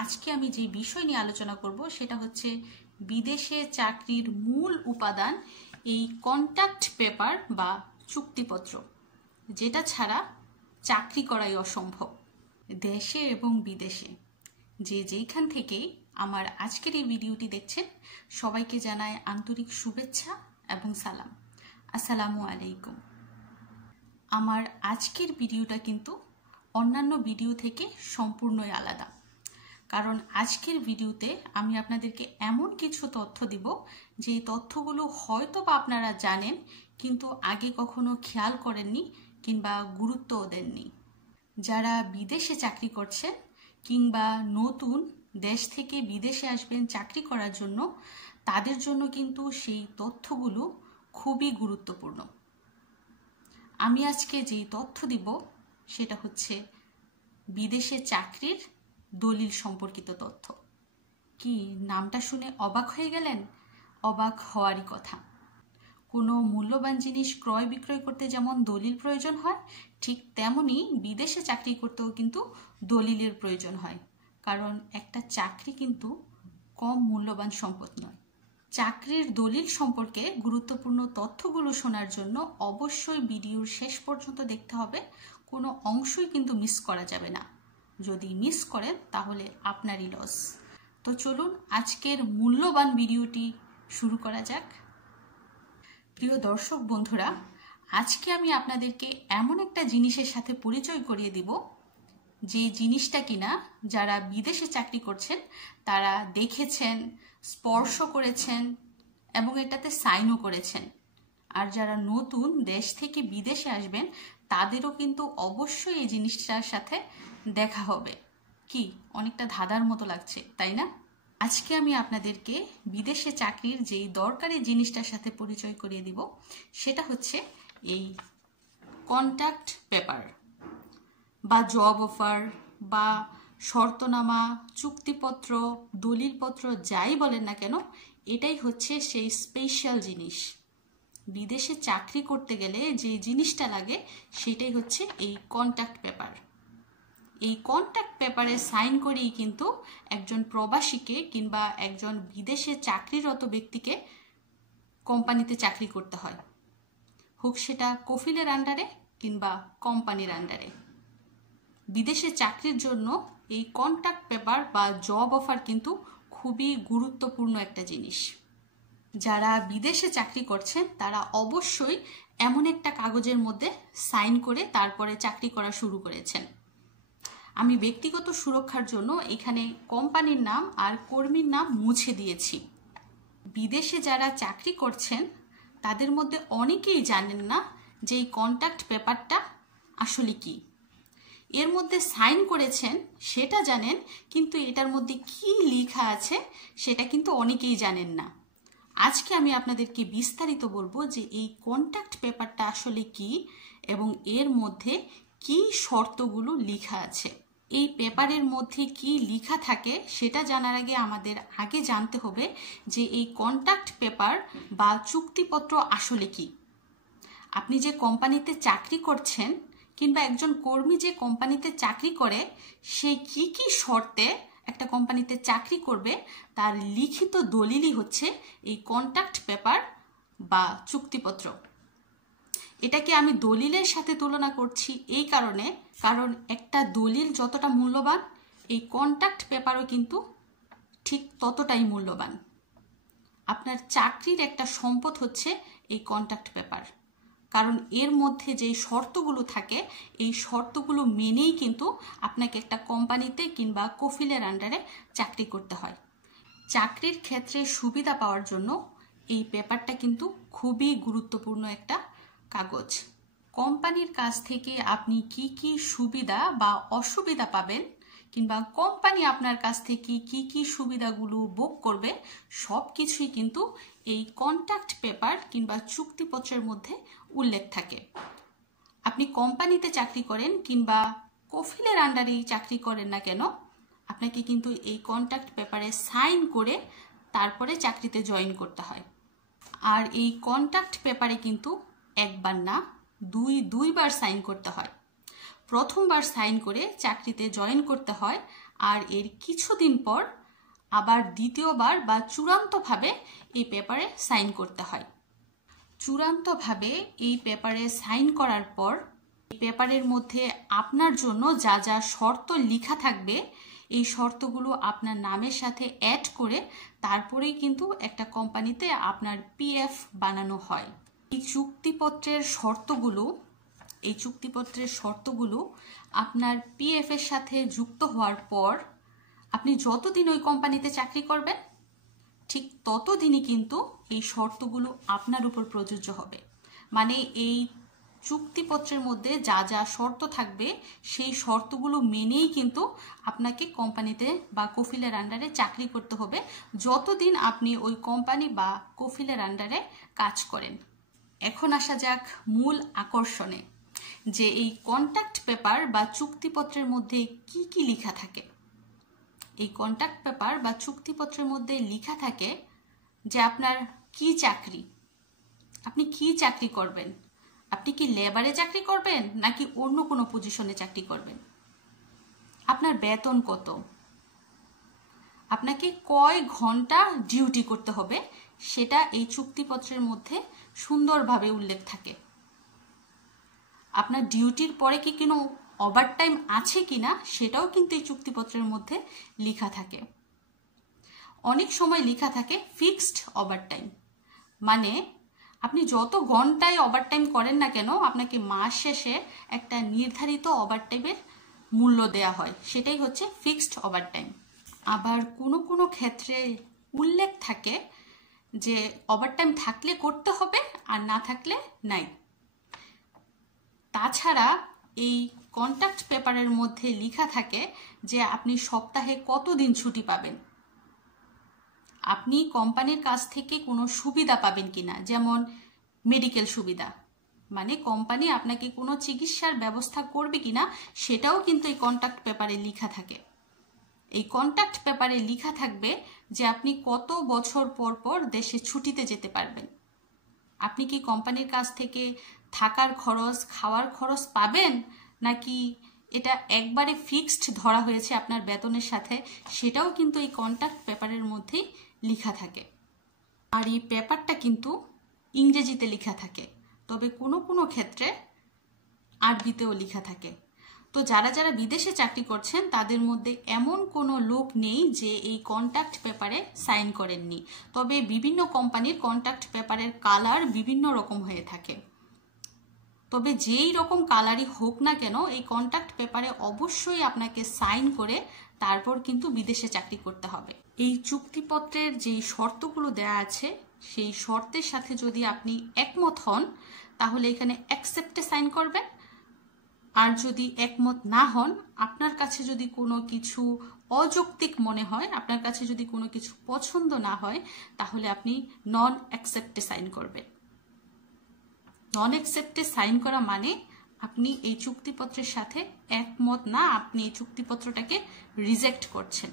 আজকে আমি যে বিষয় নিয়ে আলোচনা করব সেটা হচ্ছে বিদেশে চাকরির মূল উপাদান এই কন্ট্রাক্ট পেপার বা চুক্তিপত্র, যেটা ছাড়া চাকরি করাই অসম্ভব। দেশে এবং বিদেশে যে যেইখান থেকেই আমার আজকের এই ভিডিওটি দেখছেন সবাইকে জানাই আন্তরিক শুভেচ্ছা এবং সালাম। আসসালামু আলাইকুম। আমার আজকের ভিডিওটা কিন্তু অন্যান্য ভিডিও থেকে সম্পূর্ণই আলাদা, কারণ আজকের ভিডিওতে আমি আপনাদেরকে এমন কিছু তথ্য দিব যে তথ্যগুলো হয়তো বা আপনারা জানেন কিন্তু আগে কখনো খেয়াল করেননি কিংবা গুরুত্বও দেননি। যারা বিদেশে চাকরি করছেন কিংবা নতুন দেশ থেকে বিদেশে আসবেন চাকরি করার জন্য, তাদের জন্য কিন্তু সেই তথ্যগুলো খুবই গুরুত্বপূর্ণ। আমি আজকে যেই তথ্য দিব সেটা হচ্ছে বিদেশে চাকরির দলিল সম্পর্কিত তথ্য। কি নামটা শুনে অবাক হয়ে গেলেন? অবাক হওয়ারই কথা। কোনো মূল্যবান জিনিস ক্রয় বিক্রয় করতে যেমন দলিল প্রয়োজন হয়, ঠিক তেমনি বিদেশে চাকরি করতেও কিন্তু দলিলের প্রয়োজন হয়, কারণ একটা চাকরি কিন্তু কম মূল্যবান সম্পদ নয়। চাকরির দলিল সম্পর্কে গুরুত্বপূর্ণ তথ্যগুলো শোনার জন্য অবশ্যই ভিডিওর শেষ পর্যন্ত দেখতে হবে, কোনো অংশই কিন্তু মিস করা যাবে না। যদি মিস করেন তাহলে আপনারই লস। তো চলুন আজকের মূল্যবান ভিডিওটি শুরু করা যাক। প্রিয় দর্শক বন্ধুরা, আজকে আমি আপনাদেরকে এমন একটা জিনিসের সাথে পরিচয় করিয়ে দিব যে জিনিসটা কিনা যারা বিদেশে চাকরি করছেন তারা দেখেছেন, স্পর্শ করেছেন এবং এটাতে সাইনও করেছেন। আর যারা নতুন দেশ থেকে বিদেশে আসবেন তাদেরও কিন্তু অবশ্যই এই জিনিসটার সাথে দেখা হবে। কি অনেকটা ধাঁধার মতো লাগছে, তাই না? আজকে আমি আপনাদেরকে বিদেশে চাকরির যেই দরকারি জিনিসটার সাথে পরিচয় করিয়ে দিব সেটা হচ্ছে এই কন্ট্রাক্ট পেপার বা জব অফার বা শর্তনামা, চুক্তিপত্র, দলিলপত্র যাই বলেন না কেন, এটাই হচ্ছে সেই স্পেশাল জিনিস। বিদেশে চাকরি করতে গেলে যে জিনিসটা লাগে সেটাই হচ্ছে এই কন্ট্রাক্ট পেপার। এই কন্ট্রাক্ট পেপারে সাইন করেই কিন্তু একজন প্রবাসীকে কিংবা একজন বিদেশে চাকরিরত ব্যক্তিকে কোম্পানিতে চাকরি করতে হয়, হোক সেটা কফিলের আন্ডারে কিংবা কোম্পানির আন্ডারে। বিদেশে চাকরির জন্য এই কন্ট্রাক্ট পেপার বা জব অফার কিন্তু খুবই গুরুত্বপূর্ণ একটা জিনিস। যারা বিদেশে চাকরি করছেন তারা অবশ্যই এমন একটা কাগজের মধ্যে সাইন করে তারপরে চাকরি করা শুরু করেছেন। আমি ব্যক্তিগত সুরক্ষার জন্য এখানে কোম্পানির নাম আর কর্মীর নাম মুছে দিয়েছি। বিদেশে যারা চাকরি করছেন তাদের মধ্যে অনেকেই জানেন না যে এই কন্ট্রাক্ট পেপারটা আসলে কি। এর মধ্যে সাইন করেছেন সেটা জানেন, কিন্তু এটার মধ্যে কি লেখা আছে সেটা কিন্তু অনেকেই জানেন না। আজকে আমি আপনাদেরকে বিস্তারিত বলবো যে এই কন্ট্রাক্ট পেপারটা আসলে কি এবং এর মধ্যে কি শর্তগুলো লেখা আছে। এই পেপারের মধ্যে কি লেখা থাকে সেটা জানার আগে আমাদের আগে জানতে হবে যে এই কন্ট্রাক্ট পেপার বা চুক্তিপত্র আসলে কি। আপনি যে কোম্পানিতে চাকরি করছেন কিংবা একজন কর্মী যে কোম্পানিতে চাকরি করে, সে কি কি শর্তে একটা কোম্পানিতে চাকরি করবে তার লিখিত দলিলই হচ্ছে এই কন্ট্রাক্ট পেপার বা চুক্তিপত্র। এটাকে আমি দলিলের সাথে তুলনা করছি এই কারণে, কারণ একটা দলিল যতটা মূল্যবান এই কন্ট্রাক্ট পেপারও কিন্তু ঠিক ততটাই মূল্যবান। আপনার চাকরির একটা সম্পদ হচ্ছে এই কন্ট্রাক্ট পেপার, কারণ এর মধ্যে যেই শর্তগুলো থাকে এই শর্তগুলো মেনেই কিন্তু আপনাকে একটা কোম্পানিতে কিংবা কফিলের আন্ডারে চাকরি করতে হয়। চাকরির ক্ষেত্রে সুবিধা পাওয়ার জন্য এই পেপারটা কিন্তু খুবই গুরুত্বপূর্ণ একটা কাগজ। কোম্পানির কাছ থেকে আপনি কি কি সুবিধা বা অসুবিধা পাবেন কিংবা কোম্পানি আপনার কাছ থেকে কি কি সুবিধাগুলো ভোগ করবে সব কিছুই কিন্তু এই কন্ট্রাক্ট পেপার কিংবা চুক্তিপত্রের মধ্যে উল্লেখ থাকে। আপনি কোম্পানিতে চাকরি করেন কিংবা কফিলের আন্ডারেই চাকরি করেন না কেন, আপনাকে কিন্তু এই কন্ট্রাক্ট পেপারে সাইন করে তারপরে চাকরিতে জয়েন করতে হয়। আর এই কন্ট্রাক্ট পেপারে কিন্তু একবার না দুইবার সাইন করতে হয়। প্রথমবার সাইন করে চাকরিতে জয়েন করতে হয়, আর এর কিছুদিন পর আবার দ্বিতীয়বার বা চূড়ান্তভাবে এই পেপারে সাইন করতে হয়। চূড়ান্তভাবে এই পেপারে সাইন করার পর এই পেপারের মধ্যে আপনার জন্য যা যা শর্ত লেখা থাকবে এই শর্তগুলো আপনার নামের সাথে অ্যাড করে তারপরেই কিন্তু একটা কোম্পানিতে আপনার পিএফ বানানো হয়। এই চুক্তিপত্রের শর্তগুলো আপনার পিএফ এর সাথে যুক্ত হওয়ার পর আপনি যতদিন ওই কোম্পানিতে চাকরি করবেন ঠিক ততদিনই কিন্তু এই শর্তগুলো আপনার উপর প্রযোজ্য হবে। মানে এই চুক্তিপত্রের মধ্যে যা যা শর্ত থাকবে সেই শর্তগুলো মেনেই কিন্তু আপনাকে কোম্পানিতে বা কফিলের আন্ডারে চাকরি করতে হবে যতদিন আপনি ওই কোম্পানি বা কফিলের আন্ডারে কাজ করেন। এখন আসা যাক মূল আকর্ষণে, যে এই কন্ট্রাক্ট পেপার বা চুক্তিপত্রের মধ্যে কি কি লেখা থাকে। এই কন্ট্রাক্ট পেপার বা চুক্তিপত্রের মধ্যে লেখা থাকে যে আপনার কি চাকরি, আপনি কি চাকরি করবেন, আপনি কি লেবারে চাকরি করবেন নাকি অন্য কোনো পজিশনে চাকরি করবেন, আপনার বেতন কত, আপনাকে কয় ঘন্টা ডিউটি করতে হবে সেটা এই চুক্তিপত্রের মধ্যে সুন্দরভাবে উল্লেখ থাকে। আপনার ডিউটির পরে কি কোনো ওভারটাইম আছে কিনা সেটাও কিন্তু এই চুক্তিপত্রের মধ্যে লেখা থাকে। অনেক সময় লেখা থাকে ফিক্সড ওভারটাইম, মানে আপনি যত ঘন্টায় ওভারটাইম করেন না কেন আপনাকে মাস শেষে একটা নির্ধারিত ওভারটাইমের মূল্য দেয়া হয়, সেটাই হচ্ছে ফিক্সড ওভারটাইম। আবার কোনো কোনো ক্ষেত্রে উল্লেখ থাকে যে ওভারটাইম থাকলে করতে হবে আর না থাকলে নাই। তাছাড়া এই কন্ট্রাক্ট পেপারের মধ্যে লেখা থাকে যে আপনি সপ্তাহে কতদিন ছুটি পাবেন, আপনি কোম্পানির কাছ থেকে কোনো সুবিধা পাবেন কিনা, যেমন মেডিকেল সুবিধা, মানে কোম্পানি আপনাকে কোনো চিকিৎসার ব্যবস্থা করবে কিনা সেটাও কিন্তু এই কন্ট্রাক্ট পেপারে লেখা থাকে। এই কন্ট্রাক্ট পেপারে লেখা থাকবে যে আপনি কত বছর পর পর দেশে ছুটিতে যেতে পারবেন, আপনি কি কোম্পানির কাছ থেকে থাকার খরচ খাওয়ার খরচ পাবেন নাকি এটা একবারে ফিক্সড ধরা হয়েছে আপনার বেতনের সাথে, সেটাও কিন্তু এই কন্ট্রাক্ট পেপারের মধ্যেই লেখা থাকে। আর এই পেপারটা কিন্তু ইংরেজিতে লেখা থাকে, তবে কোনো কোনো ক্ষেত্রে আরবিতেও লেখা থাকে। তো যারা যারা বিদেশে চাকরি করছেন তাদের মধ্যে এমন কোনো লোক নেই যে এই কন্ট্রাক্ট পেপারে সাইন করেননি, তবে বিভিন্ন কোম্পানির কন্ট্রাক্ট পেপারের কালার বিভিন্ন রকম হয়ে থাকে। তবে যেই রকম কালারই হোক না কেন এই কন্ট্রাক্ট পেপারে অবশ্যই আপনাকে সাইন করে তারপর কিন্তু বিদেশে চাকরি করতে হবে। এই চুক্তিপত্রের যেই শর্তগুলো দেয়া আছে সেই শর্তের সাথে যদি আপনি একমত হন তাহলে এখানে অ্যাকসেপ্টে সাইন করবেন, আর যদি একমত না হন, আপনার কাছে যদি কোনো কিছু অযৌক্তিক মনে হয়, আপনার কাছে যদি কোনো কিছু পছন্দ না হয়, তাহলে আপনি নন অ্যাকসেপ্টে সাইন করবেন। নন অ্যাকসেপ্টে সাইন করা মানে আপনি এই চুক্তিপত্রের সাথে একমত না, আপনি এই চুক্তিপত্রটাকে রিজেক্ট করছেন।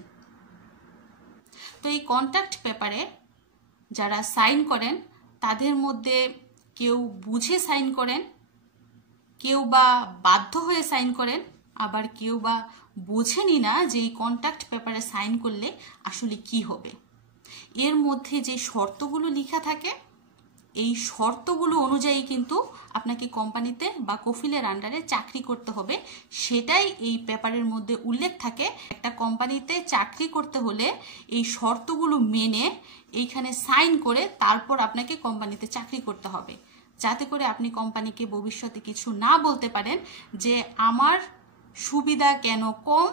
তো এই কন্ট্রাক্ট পেপারে যারা সাইন করেন তাদের মধ্যে কেউ বুঝে সাইন করেন, কেউ বা বাধ্য হয়ে সাইন করেন, আবার কেউ বা বোঝেনি না যে এই কন্ট্রাক্ট পেপারে সাইন করলে আসলে কি হবে। এর মধ্যে যে শর্তগুলো লেখা থাকে এই শর্তগুলো অনুযায়ী কিন্তু আপনাকে কোম্পানিতে বা কফিলের আন্ডারে চাকরি করতে হবে, সেটাই এই পেপারের মধ্যে উল্লেখ থাকে। একটা কোম্পানিতে চাকরি করতে হলে এই শর্তগুলো মেনে এইখানে সাইন করে তারপর আপনাকে কোম্পানিতে চাকরি করতে হবে, যাতে করে আপনি কোম্পানিকে ভবিষ্যতে কিছু না বলতে পারেন যে আমার সুবিধা কেন কম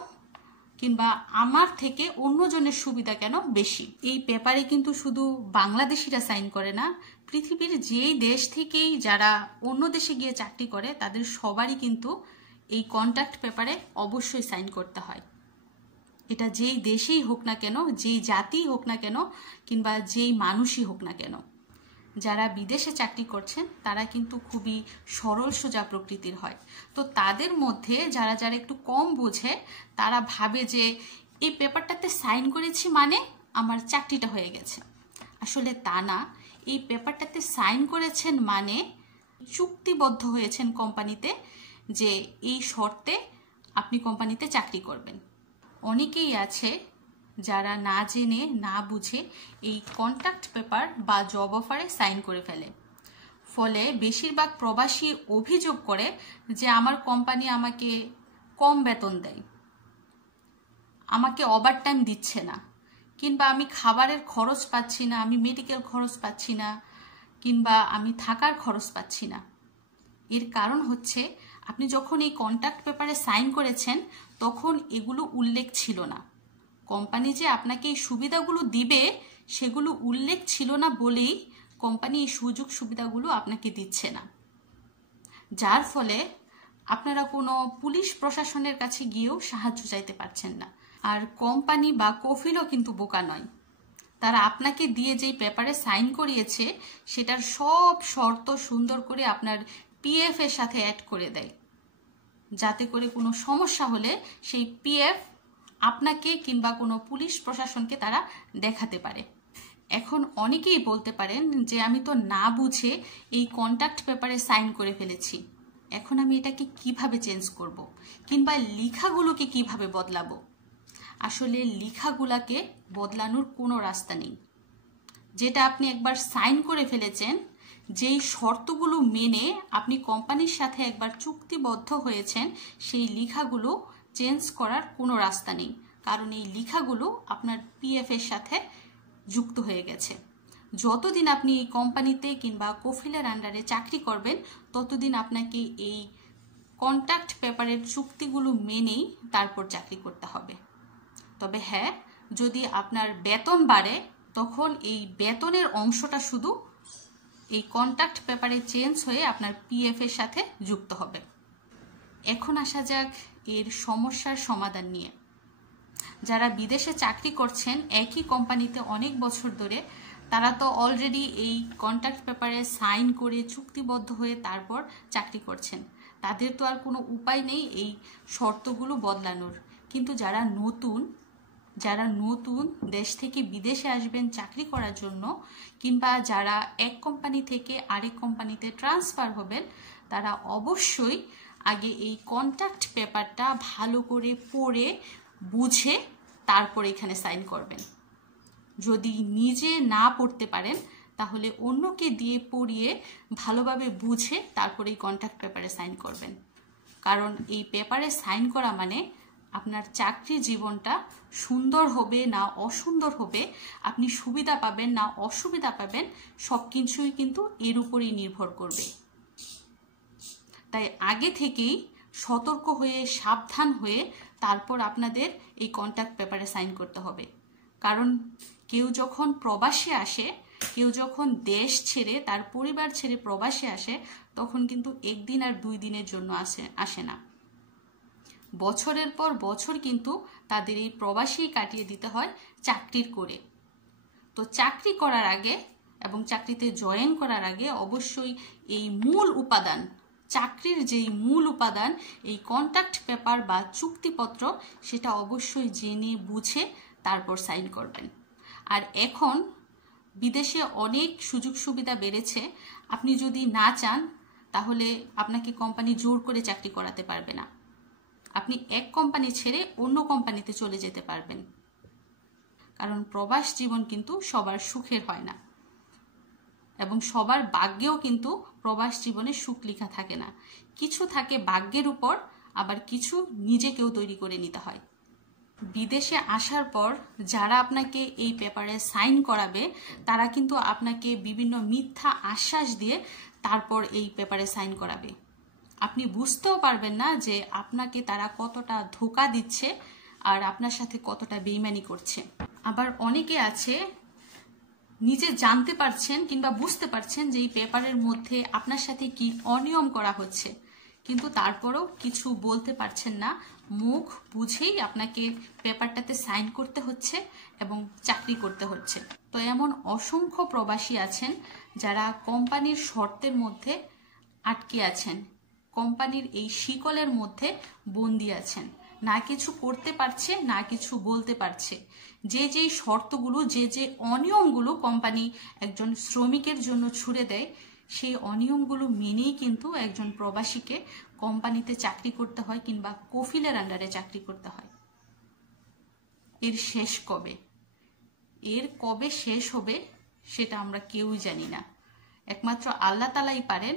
কিংবা আমার থেকে অন্যজনের সুবিধা কেন বেশি। এই পেপারে কিন্তু শুধু বাংলাদেশিরা সাইন করে না, পৃথিবীর যেই দেশ থেকেই যারা অন্য দেশে গিয়ে চাকরি করে তাদের সবারই কিন্তু এই কন্ট্রাক্ট পেপারে অবশ্যই সাইন করতে হয়। এটা যেই দেশেই হোক না কেন, যেই জাতিই হোক না কেন কিংবা যেই মানুষই হোক না কেন, যারা বিদেশে চাকরি করছেন তারা কিন্তু খুবই সরল সোজা প্রকৃতির হয়। তো তাদের মধ্যে যারা যারা একটু কম বোঝে তারা ভাবে যে এই পেপারটাতে সাইন করেছি মানে আমার চাকরিটা হয়ে গেছে। আসলে তা না, এই পেপারটাতে সাইন করেছেন মানে চুক্তিবদ্ধ হয়েছেন কোম্পানিতে যে এই শর্তে আপনি কোম্পানিতে চাকরি করবেন। অনেকেই আছে যারা না জেনে না বুঝে এই কন্ট্রাক্ট পেপার বা জব অফারে সাইন করে ফেলে। ফলে বেশিরভাগ প্রবাসী অভিযোগ করে যে আমার কোম্পানি আমাকে কম বেতন দেয়, আমাকে ওভারটাইম দিচ্ছে না, কিংবা আমি খাবারের খরচ পাচ্ছি না, আমি মেডিকেল খরচ পাচ্ছি না, কিংবা আমি থাকার খরচ পাচ্ছি না। এর কারণ হচ্ছে আপনি যখন এই কন্ট্রাক্ট পেপারে সাইন করেছেন তখন এগুলো উল্লেখ ছিল না। কোম্পানি যে আপনাকে এই সুবিধাগুলো দিবে সেগুলো উল্লেখ ছিল না বলেই কোম্পানি এই সুযোগ সুবিধাগুলো আপনাকে দিচ্ছে না, যার ফলে আপনারা কোনো পুলিশ প্রশাসনের কাছে গিয়েও সাহায্য চাইতে পারছেন না। আর কোম্পানি বা কফিলও কিন্তু বোকা নয়, তারা আপনাকে দিয়ে যেই পেপারে সাইন করিয়েছে সেটার সব শর্ত সুন্দর করে আপনার পিএফ এর সাথে অ্যাড করে দেয়, যাতে করে কোনো সমস্যা হলে সেই পিএফ আপনাকে কিংবা কোনো পুলিশ প্রশাসনকে তারা দেখাতে পারে। এখন অনেকেই বলতে পারেন যে আমি তো না বুঝে এই কন্ট্রাক্ট পেপারে সাইন করে ফেলেছি, এখন আমি এটাকে কিভাবে চেঞ্জ করব, কিংবা লেখাগুলোকে কিভাবে বদলাবো। আসলে লেখাগুলোকে বদলানোর কোনো রাস্তা নেই। যেটা আপনি একবার সাইন করে ফেলেছেন, যেই শর্তগুলো মেনে আপনি কোম্পানির সাথে একবার চুক্তিবদ্ধ হয়েছেন, সেই লেখাগুলো চেঞ্জ করার কোনো রাস্তা নেই, কারণ এই লেখাগুলো আপনার পিএফ এর সাথে যুক্ত হয়ে গেছে। যতদিন আপনি এই কোম্পানিতে কিংবা কফিলের আন্ডারে চাকরি করবেন ততদিন আপনাকে এই কন্ট্রাক্ট পেপারের চুক্তিগুলো মেনেই তারপর চাকরি করতে হবে। তবে হ্যাঁ, যদি আপনার বেতন বাড়ে তখন এই বেতনের অংশটা শুধু এই কন্ট্রাক্ট পেপারে চেঞ্জ হয়ে আপনার পিএফ এর সাথে যুক্ত হবে। এখন আসা যাক এর সমস্যার সমাধান নিয়ে। যারা বিদেশে চাকরি করছেন একই কোম্পানিতে অনেক বছর ধরে, তারা তো অলরেডি এই কন্ট্রাক্ট পেপারে সাইন করে চুক্তিবদ্ধ হয়ে তারপর চাকরি করছেন, তাদের তো আর কোনো উপায় নেই এই শর্তগুলো বদলানোর। কিন্তু যারা নতুন দেশ থেকে বিদেশে আসবেন চাকরি করার জন্য, কিংবা যারা এক কোম্পানি থেকে আরেক কোম্পানিতে ট্রান্সফার হবেন, তারা অবশ্যই আগে এই কন্ট্রাক্ট পেপারটা ভালো করে পড়ে বুঝে তারপর এখানে সাইন করবেন। যদি নিজে না পড়তে পারেন তাহলে অন্যকে দিয়ে পড়িয়ে ভালোভাবে বুঝে তারপর এই কন্ট্রাক্ট পেপারে সাইন করবেন। কারণ এই পেপারে সাইন করা মানে আপনার চাকরি জীবনটা সুন্দর হবে না অসুন্দর হবে, আপনি সুবিধা পাবেন না অসুবিধা পাবেন, সব কিছুই কিন্তু এর উপরেই নির্ভর করবে। তাই আগে থেকেই সতর্ক হয়ে সাবধান হয়ে তারপর আপনাদের এই কন্ট্রাক্ট পেপারে সাইন করতে হবে। কারণ কেউ যখন প্রবাসে আসে, কেউ যখন দেশ ছেড়ে তার পরিবার ছেড়ে প্রবাসে আসে, তখন কিন্তু একদিন আর 2 দিনের জন্য আসে না, বছরের পর বছর কিন্তু তাদের এই প্রবাসী কাটিয়ে দিতে হয় চাকরির করে। তো চাকরি করার আগে এবং চাকরিতে জয়েন করার আগে অবশ্যই এই মূল উপাদান, চাকরির যেই মূল উপাদান এই কন্ট্রাক্ট পেপার বা চুক্তিপত্র, সেটা অবশ্যই জেনে বুঝে তারপর সাইন করবেন। আর এখন বিদেশে অনেক সুযোগ সুবিধা বেড়েছে, আপনি যদি না চান তাহলে আপনাকে কোম্পানি জোর করে চাকরি করাতে পারবে না, আপনি এক কোম্পানি ছেড়ে অন্য কোম্পানিতে চলে যেতে পারবেন। কারণ প্রবাস জীবন কিন্তু সবার সুখের হয় না, এবং সবার ভাগ্যেও কিন্তু প্রবাস জীবনে সুখ লেখা থাকে না। কিছু থাকে ভাগ্যের উপর, আবার কিছু নিজেকেও তৈরি করে নিতে হয়। বিদেশে আসার পর যারা আপনাকে এই পেপারে সাইন করাবে তারা কিন্তু আপনাকে বিভিন্ন মিথ্যা আশ্বাস দিয়ে তারপর এই পেপারে সাইন করাবে। আপনি বুঝতেও পারবেন না যে আপনাকে তারা কতটা ধোঁকা দিচ্ছে আর আপনার সাথে কতটা বেইমানি করছে। আবার অনেকে আছে নিজে জানতে পারছেন কিংবা বুঝতে পারছেন যে এই পেপারের মধ্যে আপনার সাথে কি অনিয়ম করা হচ্ছে, কিন্তু তারপরেও কিছু বলতে পারছেন না, মুখ বুঝেই আপনাকে পেপারটাতে সাইন করতে হচ্ছে এবং চাকরি করতে হচ্ছে। তো এমন অসংখ্য প্রবাসী আছেন যারা কোম্পানির শর্তের মধ্যে আটকে আছেন, কোম্পানির এই শিকলের মধ্যে বন্দী আছেন, না কিছু করতে পারছে না কিছু বলতে পারছে। যে শর্তগুলো, যে অনিয়মগুলো কোম্পানি একজন শ্রমিকের জন্য ছুড়ে দেয়, সেই অনিয়মগুলো মেনেই কিন্তু একজন প্রবাসীকে কোম্পানিতে চাকরি করতে হয় কিংবা কফিলের আন্ডারে চাকরি করতে হয়। এর শেষ কবে, এর কবে শেষ হবে সেটা আমরা কেউই জানি না। একমাত্র আল্লাহ তাআলাই পারেন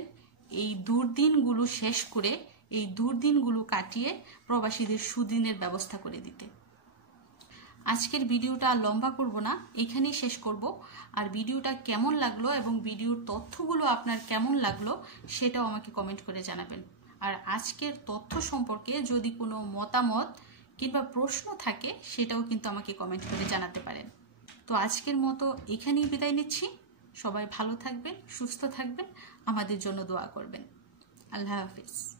এই দুর্দিনগুলো শেষ করে, এই দুর্দিনগুলো কাটিয়ে প্রবাসীদের সুদিনের ব্যবস্থা করে দিতে। আজকের ভিডিওটা আর লম্বা করব না, এখানেই শেষ করব। আর ভিডিওটা কেমন লাগলো এবং ভিডিওর তথ্যগুলো আপনার কেমন লাগলো সেটাও আমাকে কমেন্ট করে জানাবেন। আর আজকের তথ্য সম্পর্কে যদি কোনো মতামত কিংবা প্রশ্ন থাকে সেটাও কিন্তু আমাকে কমেন্ট করে জানাতে পারেন। তো আজকের মতো এখানেই বিদায় নিচ্ছি। সবাই ভালো থাকবেন, সুস্থ থাকবেন, আমাদের জন্য দোয়া করবেন। আল্লাহ হাফিজ।